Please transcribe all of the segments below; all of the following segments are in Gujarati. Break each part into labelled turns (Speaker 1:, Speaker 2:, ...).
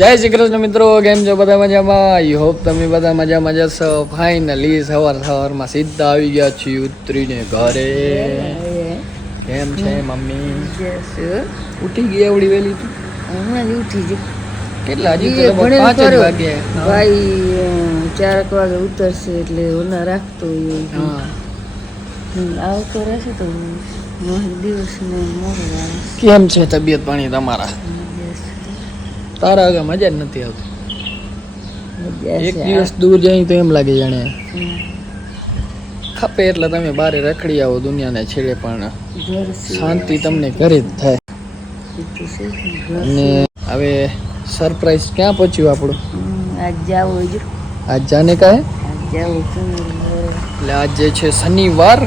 Speaker 1: જય શ્રી કૃષ્ણ મિત્રો કેમ છો? બધા મજામાં? આઈ હોપ તમે બધા મજામાં જશો ફાઇનલી સવાર સવારમાં સીધા આવી ગયા છીએ ઉતરીને ઘરે. કેમ છે મમ્મી? ઉઠી ગઈ એવડી વેલી તું?
Speaker 2: હમણાં જ ઉઠી ગઈ.
Speaker 1: કેટલા હજી પાંચ જ વાગે
Speaker 2: ભાઈ ચારક વાગે ઉતરશે એટલે ઓના રાખતો હોય
Speaker 1: હા.
Speaker 2: હમ, આવતો રહેશે તો દિવસ મોડો
Speaker 1: કેમ છે તબિયત પાણી તમારા. તારા આગળ મજા જ નથી આવતી. એક દિવસ દૂર જાય તો એમ લાગે જાણે. ખપે એટલે તમે બારે રખડી આવો દુનિયાને છેડે પણ. શાંતિ તમને ઘરે જ થાય. અને હવે સરપ્રાઈઝ ક્યાં પહોંચ્યું આપણું?
Speaker 2: આજ જાવ જો
Speaker 1: આજ જાને
Speaker 2: આજ
Speaker 1: એટલે આજે છે શનિવાર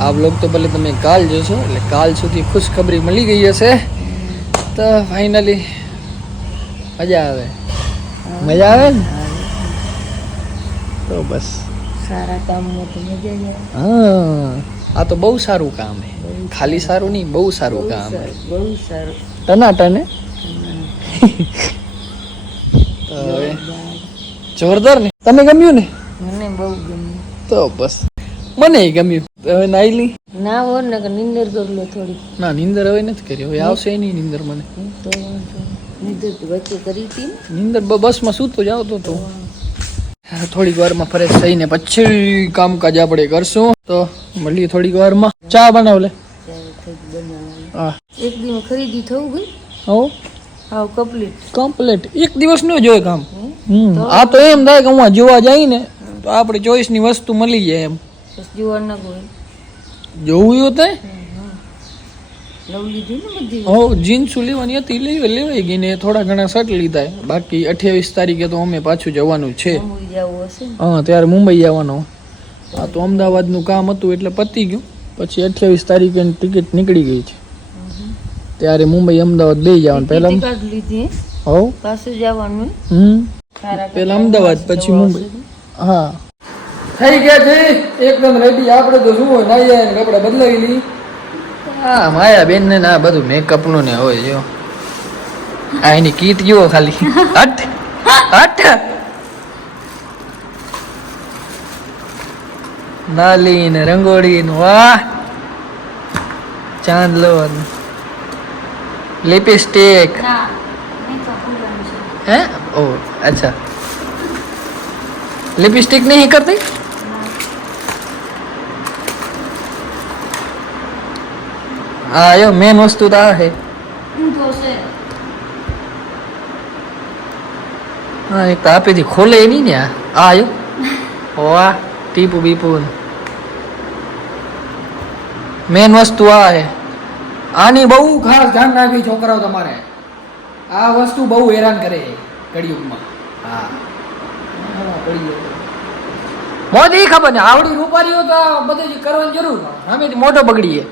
Speaker 1: આ બ્લોગ તો ભલે તમે કાલ જોશો એટલે કાલ સુધી ખુશખબરી મળી ગઈ હશે. તો ફાઇનલી મજા આવે. મજા આવે ને? તો બસ.
Speaker 2: સારા કામમાં તો મજા આવે.
Speaker 1: હા આ તો બહુ સારું કામ છે ખાલી સારું નહીં બહુ સારું કામ
Speaker 2: સારું, બહુ સારું.
Speaker 1: ટનાટને? તો હવે જોરદાર ને. તને ગમ્યું ને?
Speaker 2: મને બહુ ગમ્યું.
Speaker 1: તો બસ. મને ગમ્યું. હવે નાઈ લી
Speaker 2: ના હો ને નિંદર કરી લો થોડી
Speaker 1: ના નીંદર હવે નથી કરી. હવે આવશે નહીં નીંદર મને.
Speaker 2: તો. નિંદર તો વચ્ચે કરી હતી ને.
Speaker 1: બસમાં સૂતો જાવ તો. તો થોડીક વારમાં ફરેશ થઈને પછી કામકાજ આપણે કરશું. તો મળીએ થોડીક વારમાં. ચા બનાવ લે.
Speaker 2: એક દિવસ ખરીદી થવું ગઈ
Speaker 1: હો?
Speaker 2: હા કમ્પ્લીટ
Speaker 1: કમ્પ્લીટ એક દિવસનું જોઈએ કામ. આ તો એમ થાય કે હું જોવા જાય ને તો આપણે ચોઈસની વસ્તુ મળી જાય એમ.
Speaker 2: જોવા ન
Speaker 1: જોવું એવું થાય
Speaker 2: લવ લીધી ને બધી
Speaker 1: હો જીન્સ લેવાની હતી? લેવા લેવાઈ ગઈ ને થોડા ઘણા શર્ટ લીધા. બાકી અઠ્યાવીસ તારીખે તો અમે પાછું જવાનું છે. હા ત્યારે મુંબઈ જવાનો આ તો અમદાવાદનું કામ હતું એટલે પતી ગયું. પછી અઠ્યાવીસ તારીખે ટિકિટ નીકળી ગઈ છે. ત્યારે મુંબઈ અમદાવાદ બે જવાનું. પહેલા
Speaker 2: હે?
Speaker 1: હો?
Speaker 2: પાછું જવાનું.
Speaker 1: હમ. પહેલા અમદાવાદ પછી મુંબઈ. હા. થઈ ગયા છે. એકદમ રેડી આપણે તો શું હોય નાઈ કપડા બદલાવી લઈ હા માયા બેન ને આ બધું મેકઅપનું ને હોય જો. આ એની કીટ જુઓ ખાલી. હટ! હટ! નાલી ને રંગોળી ને વાહ! ચાંદલો લિપસ્ટિક. હે? ઓ અચ્છા. લિપસ્ટિક નહીં કરતી? હા યો મેન વસ્તુ તો આ છે. હા એક તો આપેથી ખોલે નહીં ને આ. આ આયો. વાહ ટીપુ બીપુ. મેન વસ્તુ આ છે. આની બહુ ખાસ ધ્યાન રાખવી છોકરાઓ તમારે. આ વસ્તુ બહુ હેરાન કરે કળિયુગમાં. હા. મોદી ખબર ને આવડી રૂપારીઓ તો બધે કરવાની જરૂર સામેથી મોટો બગડીએ.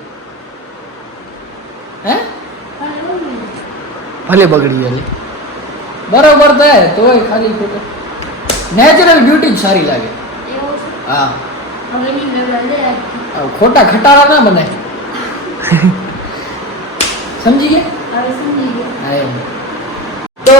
Speaker 1: હે? ભલે બગડી ગયેલી બરોબર થાય તોય ખાલી ખોટો. નેચરલ બ્યુટી જ સારી લાગે. હા. ખોટા ખટારા ના બને. સમજી ગયા? હા એમ. તો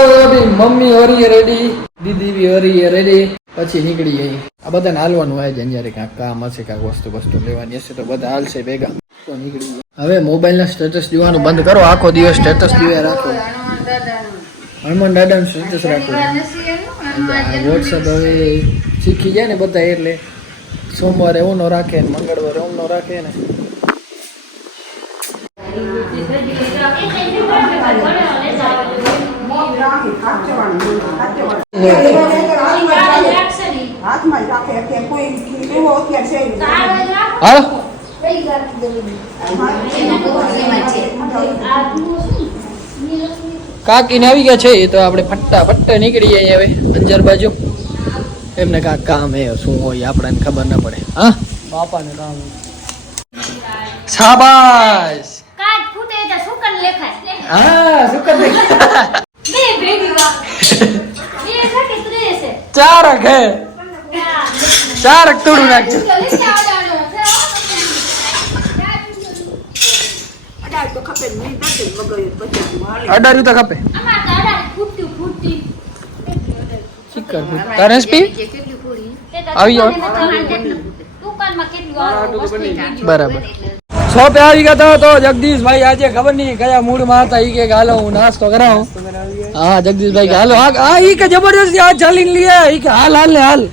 Speaker 1: મમ્મી હરીએ રેડી દીદી બી હરીએ રેડી પછી નીકળી ગઈ આ બધાને હાલવાનું હોય છે જ્યારે કાંઈક કામ હશે કાંઈક વસ્તુ વસ્તુ લેવાની હશે તો બધા હાલશે ભેગા તો નીકળી ગયા હવે મોબાઈલના સ્ટેટસ જોવાનું બંધ કરો આખો દિવસ સ્ટેટસ જોયા રાખો હનુમાન દાદાનું સ્ટેટસ રાખો વોટ્સઅપ હવે શીખી જાય ને બધા એટલે સોમવારે એવનો રાખે ને મંગળવારે એમનો રાખે ને
Speaker 3: હાથમાં જ રાખે અત્યારે કોઈ લેવો અત્યારે છે
Speaker 1: હાલો કાકીને આવી ગયા છે એ તો આપણે ફટ્ટા નીકળી જઈએ હવે અંજાર બાજુ. એમને કાંક કામ હે શું હોય આપણને ખબર ના પડે. હા? બાપાને કામ શાબાશ!
Speaker 4: હા ફૂટે તો સુકન લેખાય.
Speaker 1: હા શું કરે
Speaker 4: બે ભેગી વા બે છે કે ત્રણ છે
Speaker 1: ચારક હે ચારક તોડું નાખજો
Speaker 3: અડાડ તો ખપે જ નહીં દર્દ વગર પછી હાલે
Speaker 1: અડાર્યું તો ખપે
Speaker 4: અમાર તો અડાડી ફૂટતી ફૂટતી
Speaker 1: કર તારે સ્પી આવી જાઓ.
Speaker 4: દુકાનમાં કેટલું આવું વસ્તુ થઈ ગયું.
Speaker 1: બરાબર સો પે આવી ગયા તો તો જગદીશભાઈ આજે ખબર નહીં કયા મૂડમાં હતા ઈ કે હાલો હું નાસ્તો કરાવું હા જગદીશભાઈ કે હાલો હા હા, ઈ કે જબરદસ્તી આ ચાલીને લઈએ ઈ કે હાલ હાલ ને હાલ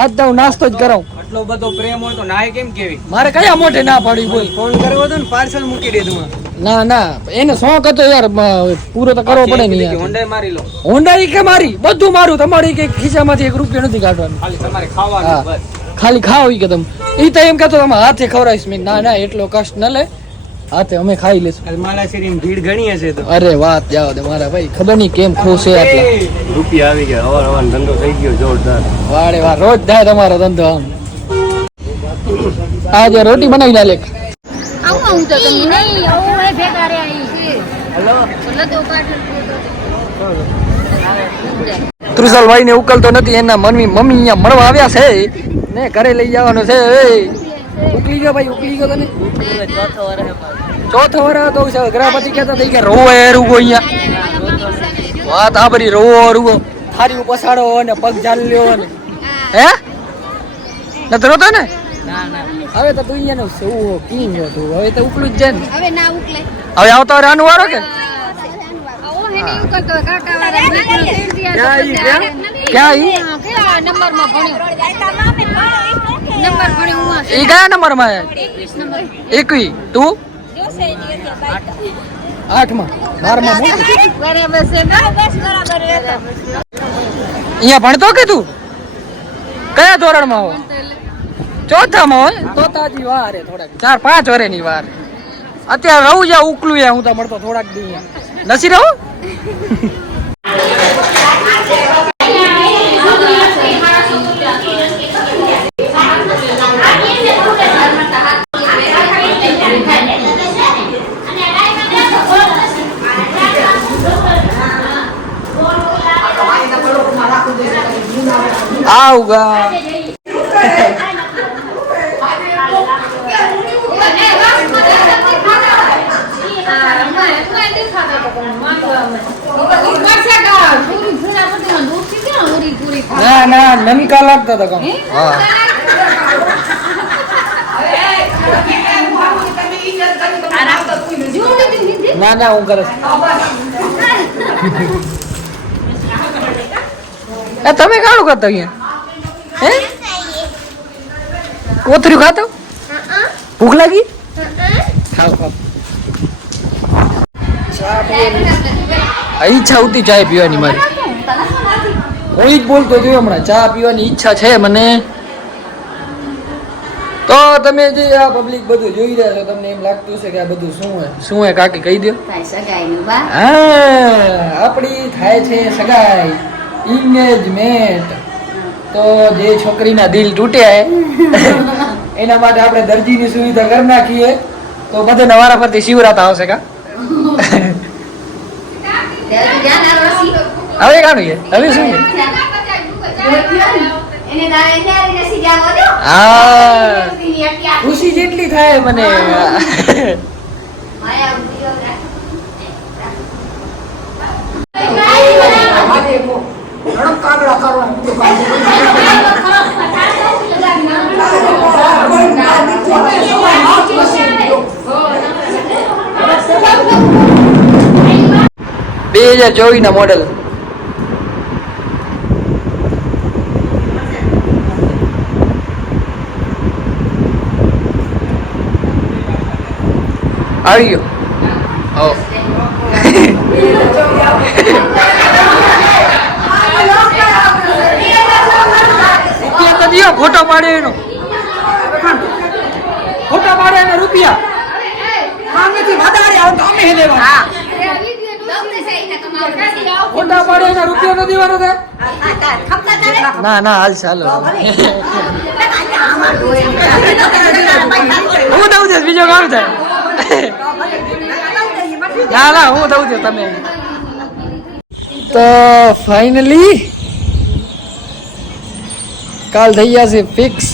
Speaker 1: આજ તો નાસ્તો જ કરાવું.
Speaker 5: આટલો બધો પ્રેમ હોય તો નાય કેમ કેવી?
Speaker 1: મારે કયા મોઢે ના પાડી બોલ
Speaker 5: ફોન કર્યો હતો ને પાર્સલ મૂકી દીધું
Speaker 1: ના ના. એને શોખ હતો યાર પૂરો તો કરવો પડે ને યાર.
Speaker 5: હોન્ડા મારી લો.
Speaker 1: હોન્ડા કે મારી? બધું મારું. તમારી કે ખિસ્સામાંથી એક રૂપિયો નથી કાઢવાનું.
Speaker 5: ખાલી તમારે ખાવાનું
Speaker 1: ખાલી ખાવ કે તમે. એ તો એમ કહેતો તમે હાથે ખવડાવીશ. મેં ના ના એટલો કષ્ટ ન લે. હાથે અમે ખાઈ લેશું
Speaker 5: આજ માલાશ્રીની ભીડ ઘણી હશે તો.
Speaker 1: અરે વાત જાવ દે મારા ભાઈ ખબર નહીં કેમ ખુશ છે આટલા.
Speaker 6: રૂપિયા આવી ગયા અવાર અવાર ધંધો થઈ ગયો જોરદાર.
Speaker 1: વાડે વાર રોજ થાય તમારો ધંધો આમ. આજે રોટી બનાવી લે લેખ.
Speaker 4: આવું આવું તો તમે નહીં. આવું એ ભેગા રે અહીં લડો કાઢો
Speaker 1: ત્રુસલભાઈ ને ઉકલતો નથી એના મમ્મી મમ્મી અહીંયા મળવા આવ્યા છે. ને ઘરે લઈ જવાનું છે એ. ઉકલી ગયો ભાઈ ઉકલી ગયો તને ચોથો વર તો છે ગૃહપતિ કહેતા થઈ કે રોવો એ રૂગો અહીંયા. વાત આ બધી રોવો રૂગો. થારી પસાડો ને પગ ચાલ્યો ને હે? નતો રોતો ને? હવે તો તું અહીંયા સેવું કિંગ હતું હવે તો ઉકલું જ છે ને.
Speaker 4: હવે ના ઉકલે.
Speaker 1: હવે આવતો રાનું વારો કે?
Speaker 4: હે? હા, કયા નંબરમાં ભણ્યો? નંબર ભણી હું આ.
Speaker 1: એ કયા નંબર. માં એકવી તું આઠમાં. બારમાં મોટું
Speaker 4: બરાબર છે બસ બરાબર
Speaker 1: અહીંયા ભણતો કે તું? કયા ધોરણમાં હો? ચોથામાં હોય? તો તાજી વાર થોડાક. ચાર પાંચ વર્ષની વાર. અત્યારે રહું જ્યાં ઉકલું યા હું તો મળતો થોડાક દી નસી રહું આવું ના ના નનકા લાગતા હતા કામ હા ના ના હું કરે એ તમે કાળું કરતા અહીંયા હે કોથર્યું ખાતો ભૂખ લાગી? ઈચ્છા ઉતી ચા પીવાની મારી. હું જ બોલતો જોયો હમણાં. ચા પીવાની ઈચ્છા છે મને. તો તમે જે આ પબ્લિક બધું જોઈ રહ્યા છો, તમને એમ લાગતું છે કે આ બધું શું હોય? શું હોય કાકી? કહી દો હા, આપણી થાય છે સગાઈ. ઇંગેજમેન્ટ તો જે છોકરીના દિલ તૂટ્યા એના માટે આપણે દરજીની સુવિધા કરી નાખીએ. તો બધે નવારા પરથી શિવરાત આવશે કા? હવે કાણું છે? હવે શું છે? ખુશી જેટલી થાય મને. બે હજાર ચોવીસ ના મોડેલ આવી ગયો હો રૂપિયા તો દિયો ફોટો પાડે એનો. ખોટા પાડે એને રૂપિયા.
Speaker 3: સામેથી વધારે આવે તો અમે લેવા
Speaker 1: ફોટા પાડે એનો રૂપિયા નથી દેવાનો છે ના ના હાલ ચાલો. હું દઉં છું? બીજો કામ થાય ના ના હું દઉં છું તમે. તો ફાઇનલી કાલ થઈ જશે ફિક્સ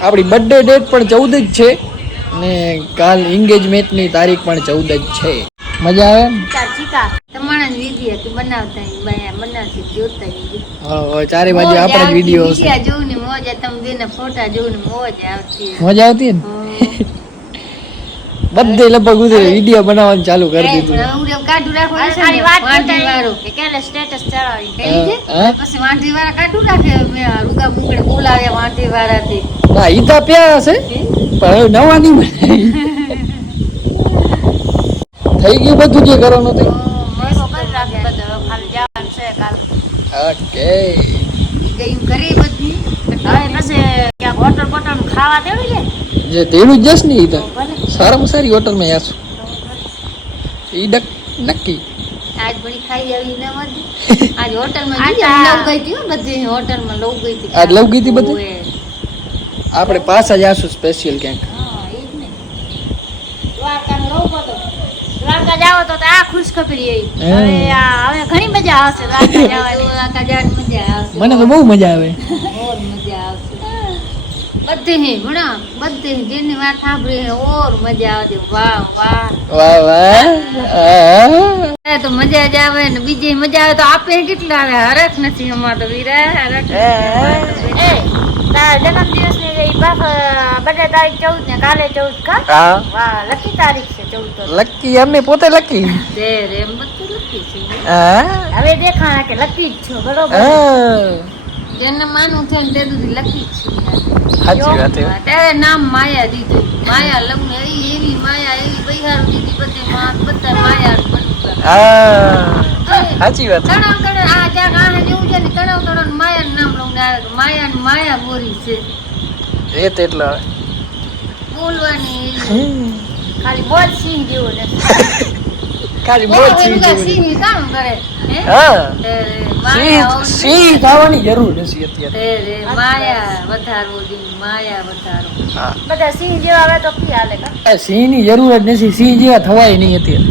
Speaker 1: આપણી બર્થડે ડેટ પણ ચૌદ જ છે ને કાલ એન્ગેજમેન્ટની તારીખ પણ ચૌદ જ છે. મજા આવે. ચારે બાજુ આપણે જ વીડિયો
Speaker 4: મોજ આવતી.
Speaker 1: ને. બધે લગભગ ઉધરે વીડિયો બનાવવાનું ચાલુ કરી દીધું.
Speaker 4: હું એમ કાઢું છે
Speaker 2: વાત કે ક્યારે સ્ટેટસ ચડાવી?
Speaker 4: કઈ છે? પછી વાંઢી વાળા કાઢું રાખે મેં રૂગા મુગડે બોલાવ્યા વાંઢી વાળાથી.
Speaker 1: ના ઈ તો પ્યા હશે પણ હવે નવા નહીં બને થઈ ગયું બધું જે કરવાનું હતું.
Speaker 2: છે
Speaker 1: ઓકે.
Speaker 4: ગઈ કરી બધી.
Speaker 2: હવે પછી ક્યાંક હોટલ બોટલ ખાવા દેવી છે?
Speaker 1: જે તેડું જ જશ ને ઈ તો
Speaker 2: ભલે
Speaker 1: સારામાં સારી હોટલમાં યાર ઈ ડક નક્કી
Speaker 4: આજ બધી ખાઈ આવી ને બધી આજ હોટલમાં ગઈ
Speaker 2: આટા.
Speaker 4: લવ ગઈ હતી હો બધી હોટલમાં લવ ગઈ હતી
Speaker 1: આજ લવ ગઈ હતી બધી?
Speaker 4: ઓવે.
Speaker 1: આપણે પાછા જાશું સ્પેશિયલ ક્યાંક।
Speaker 4: હા ઈ જ ને.
Speaker 2: દ્વારકાનો રોકો તો. દ્વારકા જાઓ તો તો આ ખુશખબરી આવી.
Speaker 1: હમ.
Speaker 2: હવે આ હવે ઘણી મજા આવશે દ્વારકા જવાની.
Speaker 4: તો આ કાજાની મજા આવશે.
Speaker 1: મને તો બહુ મજા આવે.
Speaker 4: ઓર મજા આવશે બધે હે ભણા બધે જેની વાત સાંભળી હે ઓર મજા આવે વાહ વાહ.
Speaker 1: વાહ વાહ
Speaker 4: એ તો મજા જ આવે ને બીજી મજા આવે તો આપે કેટલા આવે? હરખ નથી અમાર તો વીરા હરખ
Speaker 2: એ તારા જન્મદિવસની રહી બર્થડે તારીખ ચૌદ ને કાલે ચૌદ કા
Speaker 1: હા.
Speaker 2: વાહ લકી તારીખ છે ચૌદ તો.
Speaker 1: લકી એમને પોતે લકી.
Speaker 4: દે રે એમ બધું લખી છે.
Speaker 2: હવે દેખાણા કે લકી જ છો બરોબર?
Speaker 1: હા.
Speaker 4: જેને માનું છે ને તે લખી
Speaker 1: સાચી વાત
Speaker 4: ત્યારે નામ માયા દીધું. માયા લગ્ન એવી માયા એવી બૈહાર દીધી બધી માં બધા માયા
Speaker 1: હા સાચી વાત
Speaker 4: તણાવ તણાવ આ જ્યાં ગાણે જેવું છે ને તણાવ તણાવ માયા નામ લઉં આવે માયા ને માયા ગોરી છે.
Speaker 1: એ તો એટલે
Speaker 4: બોલવાની
Speaker 2: ખાલી બોલ સિંહ જેવો ને
Speaker 1: ખાલી મોજ
Speaker 4: હે?
Speaker 1: હા. સિંહ થવાની જરૂર નથી અત્યારે.
Speaker 4: માયા વધારવો માયા વધારો
Speaker 2: બધા સિંહ જેવા આવે તો કી હાલે કા?
Speaker 1: આ સિંહની જરૂર જ નથી. સિંહ જેવા થવાય નહીં અત્યારે.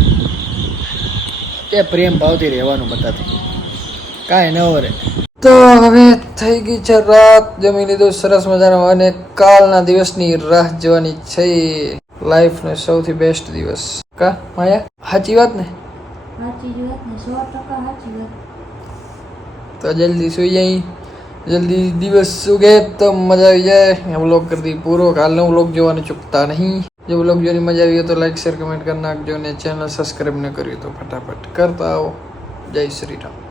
Speaker 1: તે પ્રેમ ભાવથી રહેવાનું બધાથી કાંઈ ન વરે. તો હવે થઈ ગઈ છે રાત. જમી લીધું. સરસ મજાનો અને કાલના દિવસની રાહ જોવાની છે. લાઈફનો સૌથી બેસ્ટ દિવસ. કા માયા? સાચી વાત ને? તો જલ્દી સુઈ જાય. જલ્દી દિવસ સુગે તો મજા આવી જાય. વ્લોગ કરી દી પૂરો. કાલનો વ્લોગ જોવાનું ચૂકતા નહીં. જો વ્લોગ જોવાની મજા આવી હોય તો લાઈક શેર કમેન્ટ કરી નાખજો ને ચેનલ સબસ્ક્રાઈબ ન કર્યું તો ફટાફટ કરતા આવો. જય શ્રી રામ.